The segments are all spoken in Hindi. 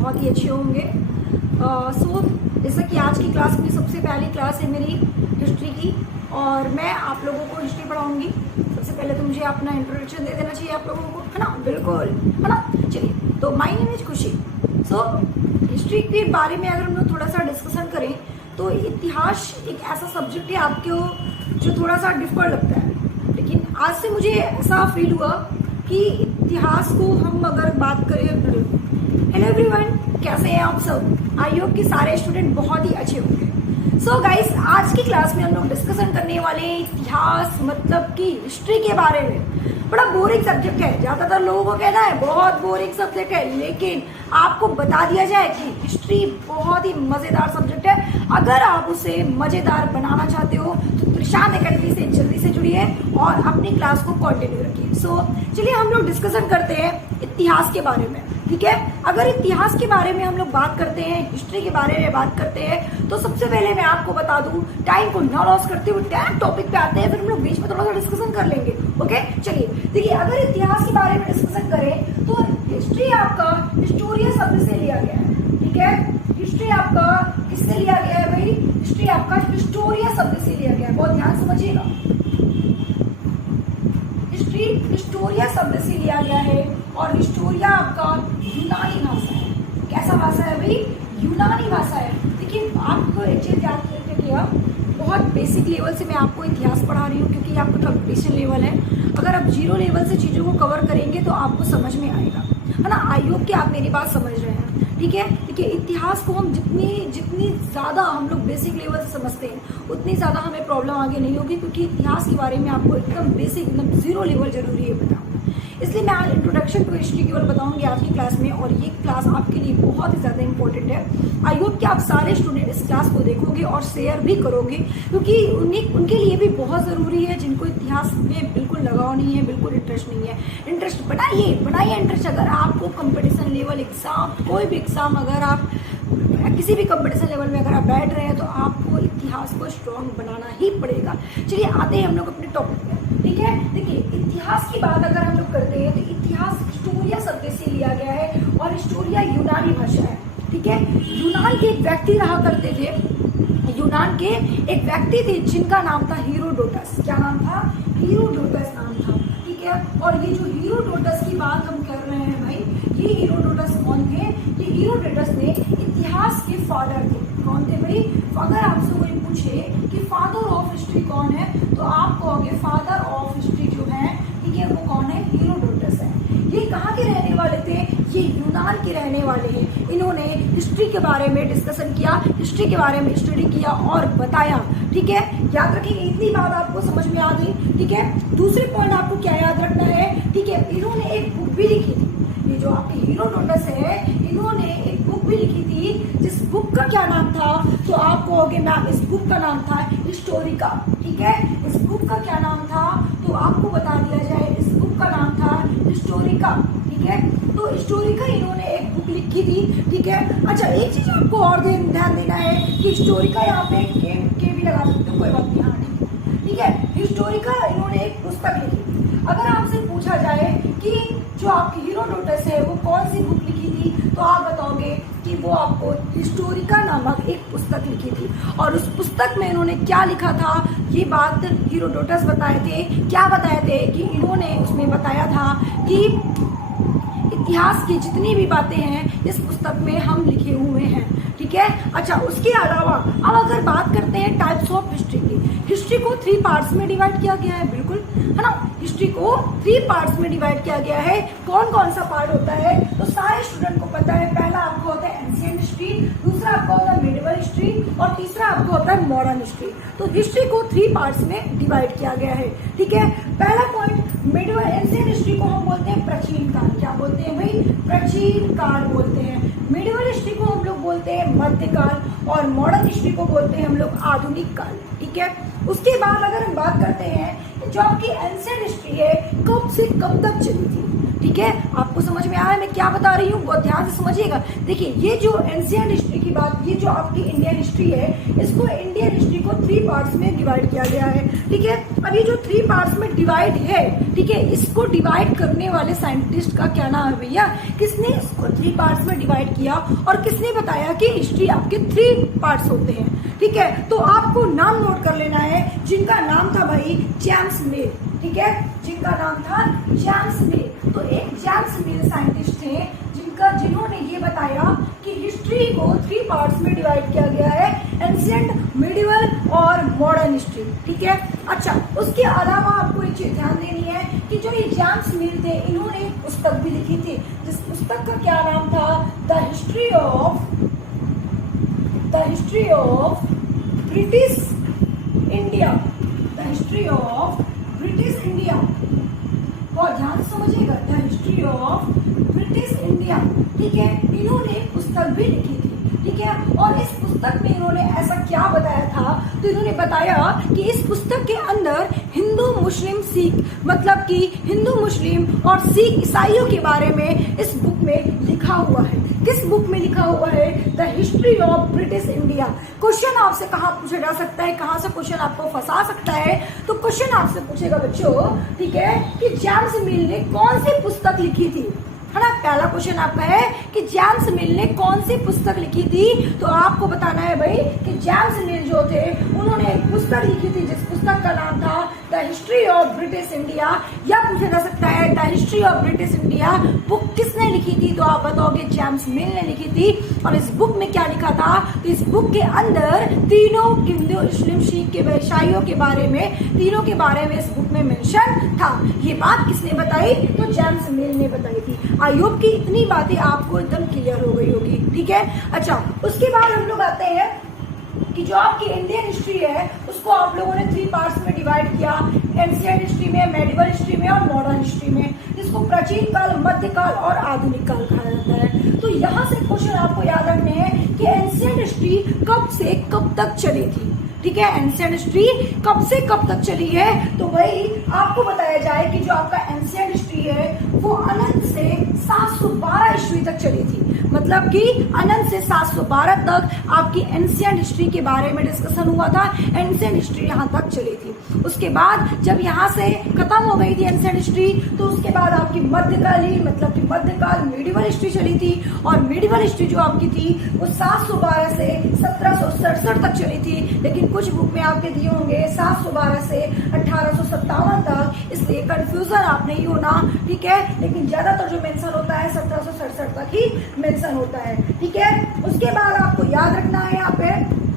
बहुत ही अच्छे होंगे। सो जैसा कि आज की क्लास में सबसे पहली क्लास है मेरी हिस्ट्री की, और मैं आप लोगों को हिस्ट्री पढ़ाऊंगी। सबसे पहले तो मुझे अपना इंट्रोडक्शन दे देना चाहिए आप लोगों को, है ना? बिल्कुल, है ना? चलिए, तो माय नेम इज खुशी। सो हिस्ट्री के बारे में अगर हम लोग थोड़ा सा डिस्कशन करें तो इतिहास एक ऐसा सब्जेक्ट है आपको जो थोड़ा सा डिफिकल्ट लगता है, लेकिन आज से मुझे ऐसा फील हुआ कि इतिहास को हम अगर बात करें। हेलो एवरीवन, कैसे हैं आप सब? आई होप कि सारे स्टूडेंट बहुत ही अच्छे होंगे। सो गाइस, आज की क्लास में हम लोग डिस्कशन करने वाले हैं इतिहास मतलब कि हिस्ट्री के बारे में। बड़ा बोरिंग सब्जेक्ट है, ज्यादातर लोगों को कहना है बहुत बोरिंग सब्जेक्ट है, लेकिन आपको बता दिया जाए कि हिस्ट्री बहुत ही मजेदार सब्जेक्ट है। अगर आप उसे मजेदार बनाना चाहते हो तो त्रिशांत एकेडमी से जल्दी से जुड़िए और अपनी क्लास को कंटिन्यू रखिए। सो चलिए हम लोग डिस्कशन करते हैं इतिहास के बारे में, ठीक है? अगर इतिहास के बारे में हम लोग बात करते हैं, हिस्ट्री के बारे में बात करते हैं, तो सबसे पहले मैं आपको बता दूं, टाइम को ना लॉस करते हुए डायरेक्ट टॉपिक पे आते हैं, फिर हम लोग बीच में थोड़ा सा डिस्कशन कर लेंगे। ओके, चलिए देखिए, अगर इतिहास के बारे में डिस्कशन करें तो हिस्ट्री आपका हिस्टोरिया शब्द से लिया गया है, ठीक है? हिस्ट्री आपका किससे लिया गया है भाई? हिस्ट्री आपका हिस्टोरिया शब्द से लिया गया है, बहुत ध्यान समझिएगा। हिस्ट्री हिस्टोरिया शब्द से लिया गया है, और हिस्टोरिया आपका यूनानी भाषा है। कैसा भाषा है भाई? यूनानी भाषा है। देखिए, आपको एक चीज याद रखिएगा, बहुत बेसिक लेवल से मैं आपको इतिहास पढ़ा रही हूँ क्योंकि आपका कंपटीशन लेवल है। अगर आप जीरो लेवल से चीजों को कवर करेंगे तो आपको समझ में आएगा, है ना? आई होप कि आप मेरी बात समझ रहे हैं, ठीक है? देखिए, इतिहास को हम जितनी ज्यादा हम लोग बेसिक लेवल से समझते हैं उतनी ज्यादा हमें प्रॉब्लम आगे नहीं होगी, क्योंकि इतिहास के बारे में आपको एकदम बेसिक, एकदम जीरो लेवल जरूरी है बताना। इसलिए मैं आज इंट्रोडक्शन टू हिस्ट्री केवल बताऊंगी आज की क्लास में, और ये क्लास आपके लिए बहुत ही ज्यादा इंपॉर्टेंट है। आई होप कि आप सारे स्टूडेंट इस क्लास को देखोगे और शेयर भी करोगे, क्योंकि उनके लिए भी बहुत जरूरी है जिनको इतिहास में बिल्कुल लगाव नहीं है, बिल्कुल इंटरेस्ट नहीं है। इंटरेस्ट बनाइए इंटरेस्ट। अगर आपको कंपटीशन लेवल एग्जाम, कोई भी एग्जाम, अगर आप किसी भी कंपटीशन लेवल में अगर आप बैठ रहे हैं तो आपको इतिहास को स्ट्रॉन्ग बनाना ही पड़ेगा। चलिए आते हैं हम लोग अपने टॉपिक पे, ठीक है? देखिए, इतिहास की बात अगर हम लोग करते हैं तो इतिहास हिस्टोरिया शब्द से लिया गया है, और हिस्टोरिया यूनानी भाषा है, ठीक है? यूनान के एक व्यक्ति रहा करते थे, यूनान के एक व्यक्ति थे जिनका नाम था हीरोडोटस। क्या नाम था? हीरोडोटस नाम था, ठीक है? और ये जो हीरोडोटस की बात हम कर रहे हैं भाई, ये हीरोडोटस कौन थे? ये हीरोडोटस ने इतिहास के फादर थे। कौन थे भाई? अगर आपसे कोई पूछे कि फादर ऑफ हिस्ट्री कौन है, तो आप कहोगे फादर ऑफ हिस्ट्री जो है, ठीक है, वो कौन है? हीरोडोटस है। ये कहाँ के रहने वाले थे? ये यूनान के रहने वाले हैं। इन्होंने हिस्ट्री के बारे में डिस्कशन किया, हिस्ट्री के बारे में स्टडी किया और बताया, ठीक है? याद रखिए, इतनी बात आपको समझ में आ गई, ठीक है? दूसरे पॉइंट आपको क्या याद रखना है, ठीक है? इन्होंने एक बुक भी लिखी थी। ये जो आपके हीरोडोटस है, इन्होंने एक बुक भी लिखी थी, जिस बुक का क्या नाम था? तो आप कहोगे मैम, इस बुक का नाम था हिस्टोरिका, ठीक है? इस बुक का क्या नाम था? तो आपको बता दिया जाए, इस बुक का नाम था हिस्टोरिका, ठीक है? तो हिस्टोरिका इन्होंने एक बुक लिखी थी, ठीक है? अच्छा, एक चीज आपको और ध्यान देना है कि हिस्टोरिका, यहाँ पे के भी लगा सकते हो, कोई बात नहीं, हाँ, ठीक है? हिस्टोरिका इन्होंने एक पुस्तक लिखी। अगर आपसे पूछा जाए कि जो आपकी हीरोडोटस है वो कौन सी बुक लिखी थी, तो आप बताओगे कि वो आपको हिस्टोरिका नामक एक पुस्तक लिखी थी। और उस पुस्तक में इन्होंने क्या लिखा था, ये बात हीरोडोटस बताए थे। क्या बताए थे? कि इन्होंने उसमें बताया था कि इतिहास की जितनी भी बातें हैं इस पुस्तक में हम लिखे हुए हैं, ठीक है? अच्छा, उसके अलावा अब अगर बात करते हैं टाइप्स ऑफ हिस्ट्री की, हिस्ट्री को 3 पार्ट्स में डिवाइड किया गया है, बिल्कुल, है ना? हिस्ट्री को 3 पार्ट्स में डिवाइड किया गया है। कौन कौन सा पार्ट होता है? तो सारे स्टूडेंट को पता है। पहला आपको होता है एंशिएंट हिस्ट्री, दूसरा आपका होता है मिडिवल हिस्ट्री, और तीसरा आपको होता है मॉडर्न हिस्ट्री। तो हिस्ट्री को 3 पार्ट्स में डिवाइड किया गया है, ठीक है? पहला पॉइंट, मिडिवल एंशिएंट हिस्ट्री को हम बोलते हैं प्राचीन काल। क्या बोलते हैं भाई? प्राचीन काल बोलते हैं। मिडिवल हिस्ट्री को हम लोग बोलते हैं मध्यकाल, और मॉडर्न हिस्ट्री को बोलते हैं हम लोग आधुनिक काल, ठीक है? उसके बाद अगर हम बात करते हैं जो आपकी एंशिएंट हिस्ट्री है, कब से कब तक चली थी, ठीक है, आपको समझ में आ रहा है मैं क्या बता रही हूँ, बहुत ध्यान से समझिएगा। देखिए ये जो एंशिएंट हिस्ट्री की बात, ये जो आपकी इंडियन हिस्ट्री है, इसको इंडियन हिस्ट्री को 3 पार्ट्स में डिवाइड किया गया है। ठीक है, अब ये जो 3 पार्ट्स में डिवाइड है, ठीक है, इसको डिवाइड करने वाले साइंटिस्ट का क्या नाम है भैया, किसने इसको 3 पार्ट्स में डिवाइड किया और किसने बताया कि हिस्ट्री आपके 3 पार्ट्स होते हैं। ठीक है, तो आपको नाम नोट कर लेना है, जिनका नाम था भाई जेम्स मिल। ठीक है, जिनका नाम था जेम्स मिल। तो एक जेम्स मिल साइंटिस्ट थे जिन्होंने ये बताया कि हिस्ट्री को 3 पार्ट्स में डिवाइड किया गया है, एंशिएंट, मिडिवल और मॉडर्न हिस्ट्री। ठीक है, अच्छा उसके अलावा आपको एक चीज ध्यान देनी है कि जो ये जेम्स मिल थे, इन्होंने एक पुस्तक भी लिखी थी, जिस पुस्तक का क्या नाम था, the history of British India. The history of British India, और ध्यान से समझिएगा, the history of British India. ठीक है, इन्होंने पुस्तक भी लिखी थी। ठीक है, और इस पुस्तक में इन्होंने ऐसा क्या बताया था, तो इन्होंने बताया कि इस पुस्तक के अंदर हिंदू मुस्लिम सिख, मतलब कि हिंदू मुस्लिम और सिख ईसाइयों के बारे में इस बुक में लिखा हुआ है। किस बुक में लिखा हुआ है, the history of British India. Question आपसे कहाँ पूछा जा सकता है, कहाँ से क्वेश्चन आपको फंसा सकता है, तो क्वेश्चन आपसे पूछेगा बच्चों, ठीक है, कि जेम्स मिल ने कौन सी पुस्तक लिखी थी, है ना। पहला क्वेश्चन आपका है कि जेम्स मिल ने कौन सी पुस्तक लिखी थी, तो आपको बताना है भाई कि जेम्स मिल जो थे उन्होंने एक पुस्तक लिखी थी, जिस पुस्तक का नाम था the history of British India. या पूछा जा सकता है the history of British India book किसने लिखी थी, तो आप बताओगे जेम्स मिल ने लिखी थी। और इस बुक में क्या लिखा था, तो इस बुक के अंदर तीनों हिंदू मुस्लिम सिख के ईसाइयों के बारे में, तीनों के बारे में इस बुक में मेंशन था। ये बात किसने बताई, तो जेम्स मिल ने बताई थी। आई होप की इतनी बातें आपको एकदम क्लियर हो गई होगी। ठीक है, अच्छा उसके बाद हम लोग आते हैं कि जो आपकी इंडियन हिस्ट्री है उसको आप लोगों ने 3 पार्ट्स में डिवाइड किया, एंशिएंट हिस्ट्री में, मेडिवल हिस्ट्री में और मॉडर्न हिस्ट्री में, जिसको प्राचीन काल, मध्यकाल और आधुनिक काल कहा जाता है। तो यहाँ से क्वेश्चन आपको याद रखने हैं कि एंशिएंट हिस्ट्री कब से कब तक चली थी। ठीक है, एंशिएंट हिस्ट्री कब से कब तक चली है, तो वही आपको बताया जाए कि जो आपका एंशिएंट हिस्ट्री है वो अनंत से 712 ईस्वी तक चली थी। मतलब कि अनंत से 712 तक आपकी एंशिएंट हिस्ट्री के बारे में डिस्कशन हुआ था, एंशिएंट हिस्ट्री यहाँ तक चली थी। उसके बाद जब यहाँ से खत्म हो गई थी एंशिएंट हिस्ट्री, तो उसके बाद आपकी मध्यकालीन, मतलब कि मध्यकाल मिडिवल हिस्ट्री चली थी। और मिडिवल हिस्ट्री जो आपकी थी वो 712 से 1767 तक चली थी। लेकिन कुछ बुक में आपके दिए होंगे 712 से 1857 तक, इसलिए कंफ्यूजन आप नहीं होना। ठीक है, लेकिन ज्यादातर जो मेंशन होता है 1767 तक ही मेंशन होता है। ठीक है, उसके बाद आपको याद रखना है यहाँ पे,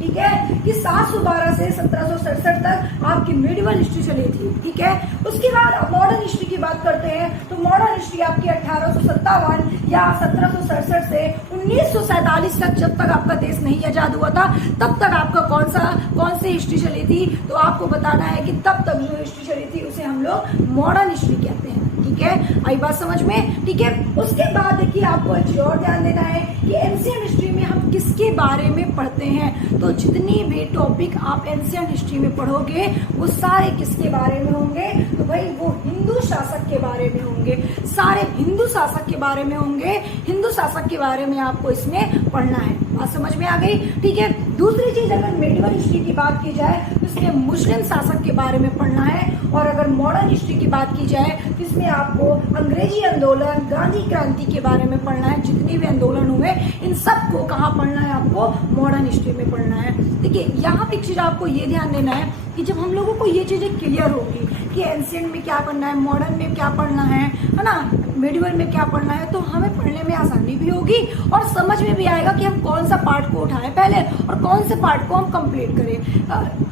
ठीक है, कि 712 से 1767 तक आपकी मिडिवल हिस्ट्री चली थी। ठीक है, उसके बाद मॉडर्न हिस्ट्री की बात करते हैं, तो मॉडर्न हिस्ट्री आपकी 1857 या 1767 से 1947 तक, जब तक आपका देश नहीं आजाद हुआ था, तब तक आपका कौन सी हिस्ट्री चली थी, तो आपको बताना है कि तब तक जो हिस्ट्री चली थी उसे हम लोग मॉडर्न हिस्ट्री कहते हैं। ठीक है, आई बात समझ में। ठीक है, उसके बाद देखिए आपको एक चीज और ध्यान देना है कि एंशिएंट हिस्ट्री में हम किसके बारे में पढ़ते हैं, तो जितनी भी टॉपिक आप एंशिएंट हिस्ट्री में पढ़ोगे वो सारे किसके बारे में होंगे, तो भाई वो हिंदू शासक के बारे में होंगे, सारे हिंदू शासक के बारे में होंगे। हिंदू शासक के बारे में आपको इसमें पढ़ना है। बात समझ में आ गई। ठीक है, दूसरी चीज अगर मेडिवल हिस्ट्री की बात की जाए तो इसमें मुस्लिम शासक के बारे में पढ़ना है। और अगर मॉडर्न हिस्ट्री की बात की जाए तो इसमें आपको अंग्रेजी आंदोलन, गांधी क्रांति के बारे में पढ़ना है। जितने भी आंदोलन हुए इन सब को कहाँ पढ़ना है, आपको मॉडर्न हिस्ट्री में पढ़ना है। देखिए यहाँ पे एक चीज आपको ये ध्यान देना है कि जब हम लोगों को ये चीजें क्लियर होगी कि एंशिएंट में क्या पढ़ना है, मॉडर्न में क्या पढ़ना है ना, मिडिवल में क्या पढ़ना है, तो हमें पढ़ने में आसानी भी होगी और समझ में भी आएगा कि हम कौन सा पार्ट को उठाएं पहले और कौन से पार्ट को हम कंप्लीट करें।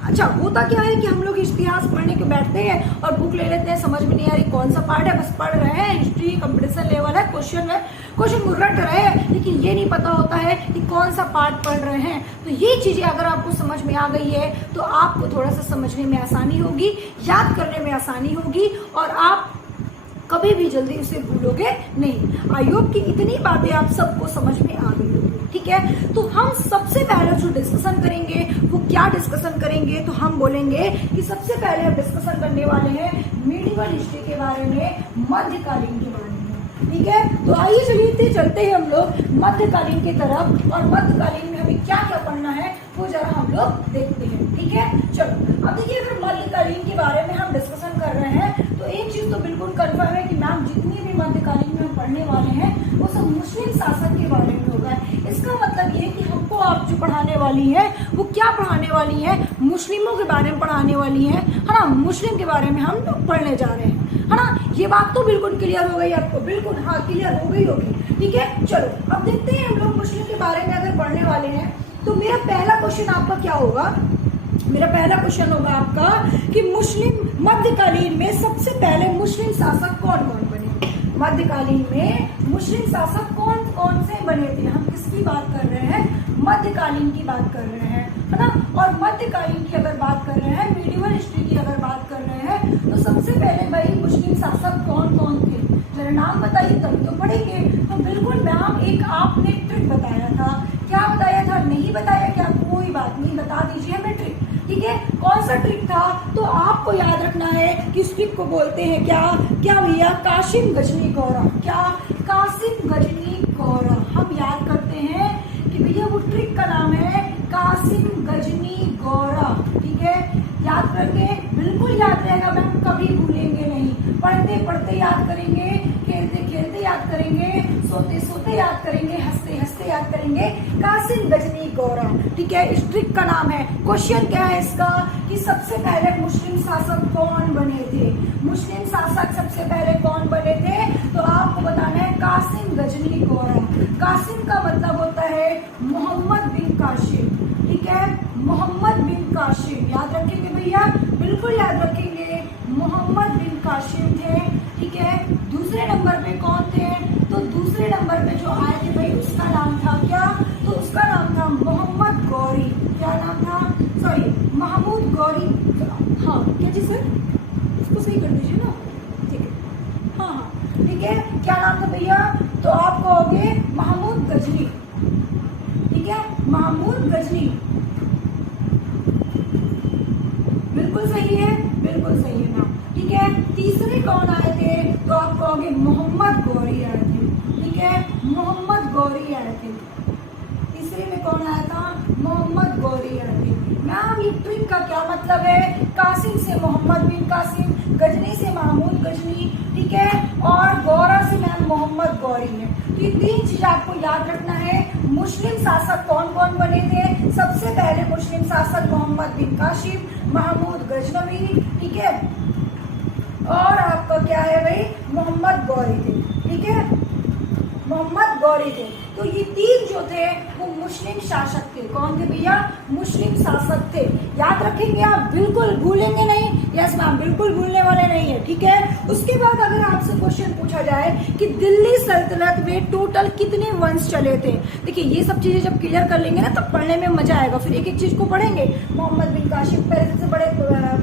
अच्छा होता क्या है कि हम लोग इतिहास पढ़ने के बैठते हैं और बुक ले लेते हैं, समझ में नहीं आ रही कौन सा पार्ट है, बस पढ़ रहे हैं, हिस्ट्री कंपटीशन लेवल है, क्वेश्चन रट रहे हैं, लेकिन ये नहीं पता होता है कि कौन सा पार्ट पढ़ रहे हैं। तो ये चीजें अगर आपको समझ में आ गई है तो आपको थोड़ा सा समझने में आसानी होगी, याद करने में आसानी होगी और आप कभी भी जल्दी उसे भूलोगे नहीं। आई होप कि इतनी बातें आप सबको समझ में आ गई होगी। ठीक है, तो हम सबसे पहले जो डिस्कशन करेंगे वो क्या डिस्कशन करेंगे, तो हम बोलेंगे कि सबसे पहले हम डिस्कशन करने वाले हैं मिडिवल हिस्ट्री के बारे में, मध्यकालीन के ठीक है। तो आइए चलिए चलते हैं हम लोग मध्यकालीन की तरफ, और मध्यकालीन में हमें क्या क्या पढ़ना है वो जरा हम लोग देखते हैं। ठीक है, चलो अब देखिए, अगर मध्यकालीन के बारे में हम डिस्कशन कर रहे हैं तो एक चीज तो बिल्कुल कंफर्म है कि मैम जितनी भी मध्यकालीन में हम पढ़ने वाले हैं वो सब मुस्लिम शासन के बारे में होगा। इसका मतलब ये कि हमको आप जो पढ़ाने वाली है वो क्या पढ़ाने वाली है, मुस्लिमों के बारे में पढ़ाने वाली है ना, मुस्लिम के बारे में हम लोग पढ़ने जा रहे हैं, है ना। ये बात तो बिल्कुल क्लियर हो गई आपको, बिल्कुल हाँ क्लियर हो गई होगी। ठीक है, चलो अब देखते हैं हम लोग मुस्लिम के बारे में अगर पढ़ने वाले हैं तो मेरा पहला क्वेश्चन आपका क्या होगा, मेरा पहला क्वेश्चन होगा आपका कि मुस्लिम मध्यकालीन में सबसे पहले मुस्लिम शासक कौन कौन बने। मध्यकालीन में मुस्लिम शासक कौन कौन से बने थे, हम किसकी बात कर रहे हैं, मध्यकालीन की बात कर रहे हैं, है ना। और मध्यकालीन की अगर बात कर रहे हैं, मीडिवल हिस्ट्री की अगर बात कर रहे हैं, तो सबसे पहले भाई मुस्लिम शासक कौन कौन थे, जरा नाम बताइए तब तो पढ़ेंगे। तो बिल्कुल मैम एक आपने ट्रिक बताया था, क्या बताया था, नहीं बताया क्या, कोई बात नहीं, बता दीजिए हमें ट्रिक। ठीक है, कौन सा ट्रिक था, तो आपको याद रखना है कि इस ट्रिक को बोलते हैं क्या, क्या भैया, कासिम गजनी गौरा। क्या, कासिम गजनी गौरा। हम याद करते हैं कि भैया वो ट्रिक का नाम है कासिम गजनी गौरा। ठीक है, याद करके बिल्कुल याद रहेगा मैम, कभी भूलेंगे नहीं, पढ़ते पढ़ते याद करेंगे, खेलते खेलते याद करेंगे, सोते सोते याद करेंगे, हंसते हंसते याद करेंगे, कासिम गजनी गौरा। ठीक है, इस ट्रिक का नाम है। क्वेश्चन क्या है इसका कि सबसे पहले मुस्लिम शासक कौन बने थे, मुस्लिम शासक सबसे पहले कौन बने थे, तो आपको बताना है कासिम गजनी गौरा। कासिम का मतलब होता है मोहम्मद बिन कासिम। ठीक है, मोहम्मद बिन कासिम, याद रखेंगे भैया, बिल्कुल याद रखेंगे, मोहम्मद बिन कासिम थे। ठीक है, दूसरे नंबर पे कौन थे, तो दूसरे नंबर पे जो आए थे भाई उसका नाम था क्या, तो उसका नाम था मोहम्मद गौरी। क्या नाम था, सॉरी महमूद गौरी। हाँ क्या जी सर, इसको सही कर दीजिए ना, ठीक है, हाँ हाँ ठीक है। क्या नाम था भैया, तो आप कहोगे महमूद गजनी। ठीक है, महमूद गजनी, बिल्कुल सही है, बिल्कुल सही है नाम। ठीक है, तीसरे कौन आए थे, तो आप कहोगे मोहम्मद गौरी आए थे। ठीक है, मोहम्मद गौरी आए थे। तीसरे में कौन आया था, मोहम्मद गौरी आए थे। मैम ये ट्रिक का क्या मतलब है, कासिम से मोहम्मद बिन कासिम, गजनी से महमूद गजनी, ठीक है, और गौरा से मैम मोहम्मद गौरी है। तो ये तीन चीज आपको याद रखना है। मुस्लिम शासक कौन कौन बने थे, सबसे पहले मुस्लिम शासक मोहम्मद बिन कासिम, महमूद गजनवी, ठीक है, और आपका क्या है भाई, मोहम्मद गौरी थे। ठीक है, मोहम्मद गौरी थे। तो ये तीन जो थे वो मुस्लिम शासक थे। कौन थे भैया, मुस्लिम शासक थे। याद रखेंगे आप, बिल्कुल भूलेंगे नहीं। यस मैम, बिल्कुल भूलने वाले नहीं है। ठीक है, उसके बाद अगर आपसे क्वेश्चन पूछा जाए कि दिल्ली सल्तनत में टोटल कितने वंश चले थे, देखिए ये सब चीजें जब क्लियर कर लेंगे ना तब पढ़ने में मजा आएगा। फिर एक एक चीज को पढ़ेंगे। मोहम्मद बिन कासिम पहले सबसे बड़े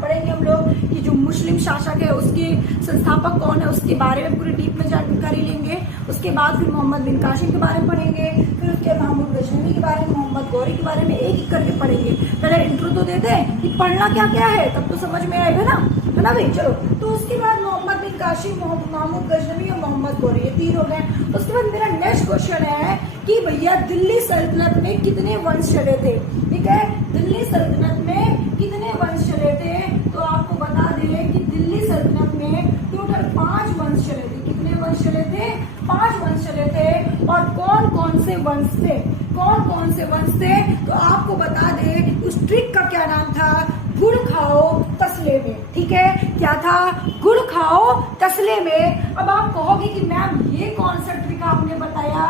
पढ़ेंगे हम लोग कि जो मुस्लिम शासक है उसके संस्थापक कौन है, उसके बारे में पूरी डीप में जानकारी लेंगे। उसके बाद फिर मोहम्मद बिन कासिम के बारे में पढ़ेंगे, फिर उसके महमूद गजनवी के बारे में, मोहम्मद गौरी के बारे में, एक एक करके पढ़ेंगे। पहले इंट्रो तो देते हैं कि पढ़ना क्या क्या है, तब तो समझ में आएगा ना, है ना भाई। चलो, तो उसके बाद मोहम्मद बिन कासिम, महमूद गजनवी और मोहम्मद गौरी, ये तीन हो गए। उसके बाद मेरा नेक्स्ट क्वेश्चन है कि भैया दिल्ली सल्तनत में कितने वंश चले थे। ठीक है, दिल्ली सल्तनत में कितने वंश चले थे, तो आपको बता दें कि दिल्ली सल्तनत में टोटल 5 वंश चले थे। कितने वंश चले थे, 5 वंश चले थे। और कौन कौन से वंश थे, कौन कौन से वंश थे, तो आपको बता दें उस ट्रिक का क्या नाम था, गुड़ खाओ तसले में। ठीक है, क्या था, गुड़ खाओ तसले में। अब आप कहोगे कि मैम ये कौन सा ट्रिक आपने बताया,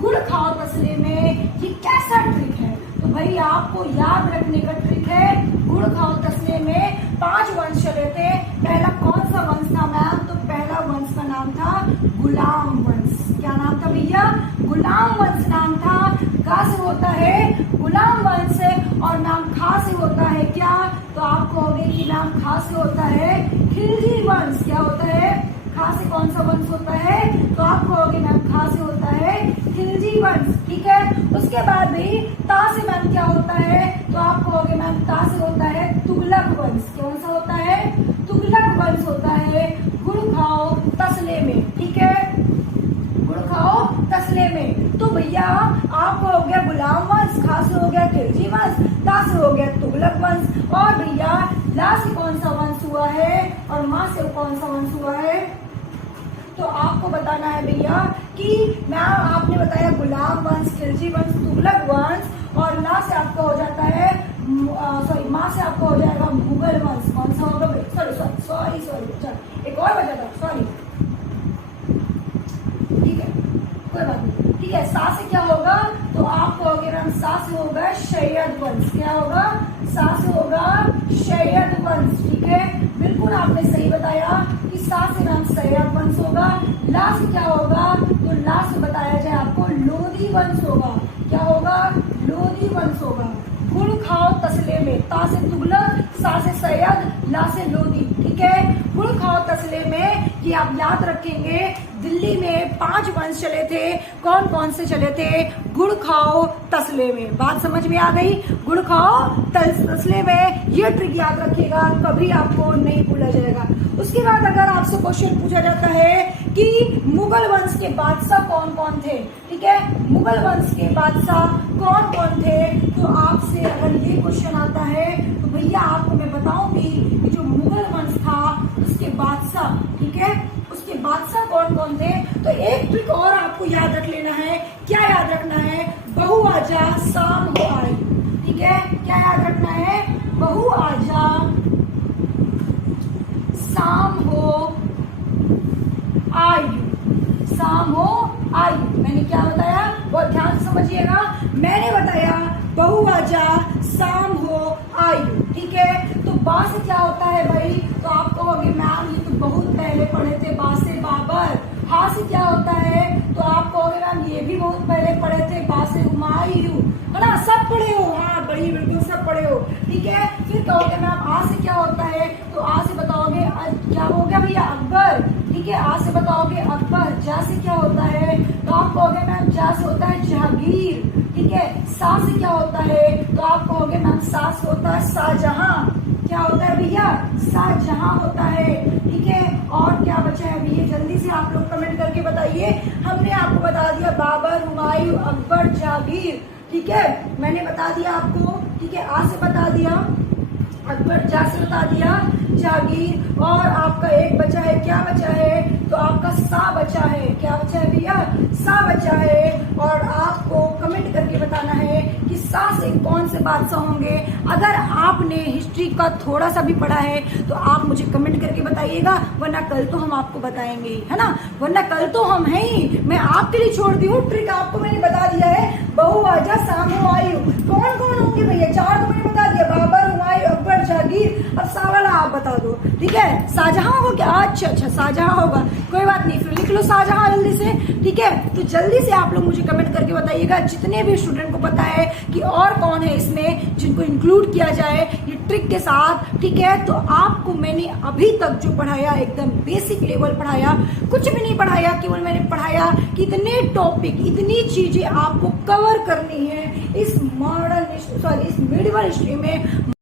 गुड़ खाओ तसले में, ये कैसा ट्रिक है, तो भाई आपको याद रखने का ट्रिक है। गुड़ खाओ तसले में 5 वंश चले थे। पहला कौन सा वंश था मैम, तो पहला वंश का नाम था गुलाम वंश। क्या नाम था भैया, गुलाम वंश नाम था। का से होता है गुलाम वंश, और नाम खा से होता है क्या, तो आप कहोगे कि नाम खा से होता है खिलजी वंश। क्या होता है, खा से कौन सा वंश होता है, तो आप कहोगे मैम खा से होता है खिलजी वंश। ठीक है, उसके बाद भी ता से मैम क्या होता है, तो आप कहोगे मैम ता से होता है तुगलक वंश। कौन सा होता है, तुगलक वंश होता है। गुड़ खाओ तसले में। ठीक है, भैया आपका हो गया गुलाम वंश, खा से हो गया खिलजी वंश, ता से हो गया तुगलक वंश, और भैया ला से कौन सा वंश हुआ है और माँ से कौन सा वंश हुआ है। तो आपको बताना है भैया कि मैं आपने बताया गुलाम वंश, खिलजी वंश, तुगलक वंश, और ला से आपका हो जाता है सॉरी माँ से आपका हो जाएगा मुगल वंश। कौन सा होगा? सॉरी एक और बचा था, सॉरी, ठीक है कोई बात नहीं, ठीक है। सा से क्या होगा? तो आपको अगर हम सा से होगा शैयद वंश। क्या होगा? सा से होगा शैयद वंश, ठीक है। बिल्कुल आपने सही बताया कि सा से नाम शैयद वंश होगा। ला से क्या होगा? तो ला से बताया जाए आपको लोधी वंश होगा। क्या होगा? लोधी वंश होगा। गुड़ खाओ तसले में, ता से तुगलक, सा से सैयद, ला से लोधी, ठीक है। गुड़ खाओ तसले में, ये आप याद रखेंगे। दिल्ली में 5 वंश चले थे, कौन कौन से चले थे? गुड़ खाओ तसले में। बात समझ में आ गई? गुड़ खाओ तसले में, ये ट्रिक याद रखिएगा, कभी आपको नहीं भूला जाएगा। उसके बाद अगर आपसे क्वेश्चन पूछा जाता है कि मुगल वंश के बादशाह कौन कौन थे, ठीक है, मुगल वंश के बादशाह कौन कौन थे, तो आपसे अगर ये क्वेश्चन आता है तो भैया आपको मैं बताऊंगी कि जो मुगल वंश था उसके बादशाह, ठीक है, उसके बादशाह कौन कौन थे। तो एक ट्रिक और आपको याद रख लेना है। क्या याद रखना है? बहू आजा शाम हो आई, ठीक है। क्या याद रखना है? बहू आजा शाम हो आयु, शाम हो आयु। मैंने क्या बताया? बहुत ध्यान से समझिएगा। मैंने बताया बहू आजा शाम हो आयु, ठीक है। तो बा से क्या होता है भाई? तो आप कहोगे मैम ये तो बहुत पहले पढ़े थे, बा से बाबर। हा से क्या होता है? तो आप कहोगे मैम ये भी बहुत पहले पढ़े थे, बा से हुमायूं, है ना, सब पढ़े हो। हाँ बड़ी बिल्कुल सब पढ़े हो, ठीक है। फिर कहोगे मैम आ से क्या होता है? तो आ से बताओगे क्या हो गया भैया? अकबर, ठीक है। आ से बताओगे अकबर। जा से क्या होता है? तो आप कहोगे मैम जा से होता है जहांगीर, ठीक है। सा से क्या होता है? तो आप कहोगे मैम सा से होता है शाहजहां। क्या होता है भैया? शाहजहां होता है, ठीक है। और क्या बचा है भैया? जल्दी से आप लोग कमेंट करके बताइए। हमने आपको बता दिया बाबर, हुमायूं, अकबर, जहांगीर, ठीक है, मैंने बता दिया आपको, ठीक है। आ से बता दिया अकबर, जा से बता दिया जहांगीर, और आपका एक बचा है। क्या बचा है? तो आपका सा बचा है। क्या बचा है भैया? सा बचा है। और आपको कमेंट करके बताना है कि सा से कौन से बादशाह होंगे। अगर आपने हिस्ट्री का थोड़ा सा भी पढ़ा है तो आप मुझे कमेंट करके बताइएगा, वरना कल तो हम आपको बताएंगे ही, है ना, वरना कल तो हम हैं ही। मैं आपके लिए छोड़ दी हूँ ट्रिक, आपको मैंने बता दिया है। बहू आजा शाम हो आयु, कौन कौन होंगे भैया? 4 तो मैंने बता दिया, बाबर, हुमायूं, अकबर, जहांगीर। अब सा वाला आप बता दो, ठीक है। शाहजहां होगा क्या? अच्छा शाहजहां होगा, कोई बात नहीं, फिर लिख लो शाहजहां जल्दी से, ठीक है। तो जल्दी से आप लोग मुझे कमेंट करके बताइएगा, जितने भी स्टूडेंट को पता है कि और कौन है इसमें जिनको इंक्लूड किया जाए ये ट्रिक के साथ, ठीक है। तो आपको मैंने अभी तक जो पढ़ाया एकदम बेसिक लेवल पढ़ाया, कुछ भी नहीं पढ़ाया, केवल मैंने पढ़ाया कि इतने टॉपिक, इतनी चीजें आपको कवर करनी है इस मॉडर्न, सॉरी इस मिडिवल हिस्ट्री में।